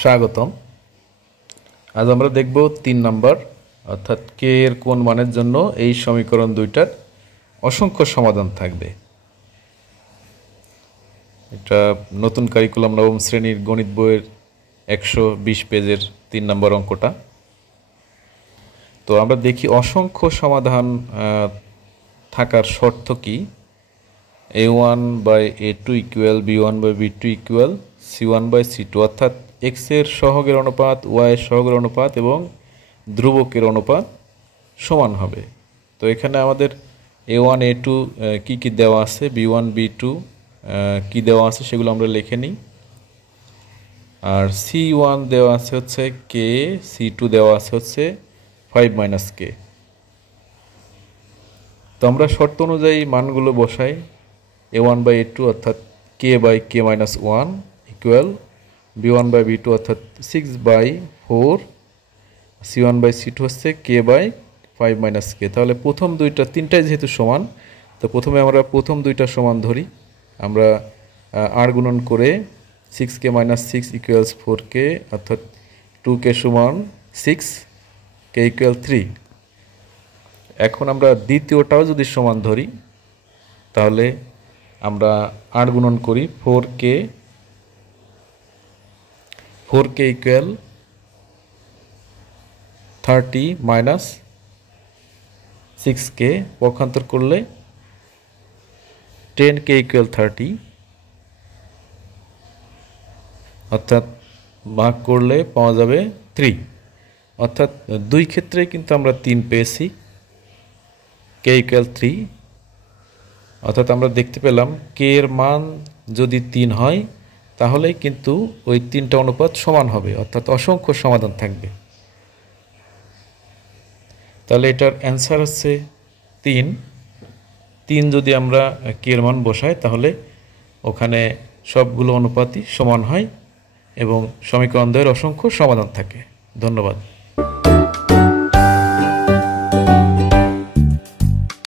স্বাগতম। আজ আমরা দেখব 3 নম্বর অর্থাৎ কে এর কোন মানের জন্য এই সমীকরণ দুইটার অসংখ্য সমাধান থাকবে। এটা নতুন কারিকুলাম নবম শ্রেণীর গণিত বইয়ের 120 পেজের 3 নম্বর অঙ্কটা। তো আমরা দেখি অসংখ্য সমাধান থাকার শর্ত কি। a1/a2 equal b1/b2 equal c1/c2, অর্থাৎ x এর সহগের অনুপাত y এর সহগের অনুপাত এবং ধ্রুবকের অনুপাত সমান হবে। তো এখানে আমাদের a1 a2 কি দেওয়া আছে, b1 b2 কি দেওয়া আছে সেগুলো আমরা লিখে নিই। আর c1 দেওয়া আছে হচ্ছে k, c2 দেওয়া আছে হচ্ছে 5 - k। তো আমরা শর্ত অনুযায়ী মানগুলো বসাই। a1/a2 অর্থাৎ k/k-1 ইকুয়াল b1/b2 অর্থাৎ 6/4, c1/c2 হচ্ছে k/5 - k। তাহলে প্রথম তিনটাই যেহেতু সমান, তো প্রথমে আমরা প্রথম দুইটা সমান ধরি। আমরা আর গুণন করে 6k - 6 ইকুয়ালস 4k, অর্থাৎ 2k সমান 6, k ইকুয়াল 3। এখন আমরা দ্বিতীয়টাও যদি সমান ধরি তাহলে আমরা 8 গুণন করি 4k ইকুয়াল 30 মাইনাস 6k, পক্ষান্তর করলে 10k ইকুয়াল 30, অর্থাৎ ভাগ করলে পাওয়া যাবে 3। অর্থাৎ দুই ক্ষেত্রে কিন্তু আমরা 3 পেয়েছি, k ইকুয়াল 3। অর্থাৎ আমরা দেখতে পেলাম কে এর মান যদি 3 হয় তাহলেই কিন্তু ওই 3টা অনুপাত সমান হবে, অর্থাৎ অসংখ্য সমাধান থাকবে। তাহলে এটার অ্যান্সার হচ্ছে 3 যদি আমরা কে এর মান বসাই তাহলে ওখানে সবগুলো অনুপাতই সমান হয় এবং সমীকরণ দ্বয়ের অসংখ্য সমাধান থাকে। ধন্যবাদ।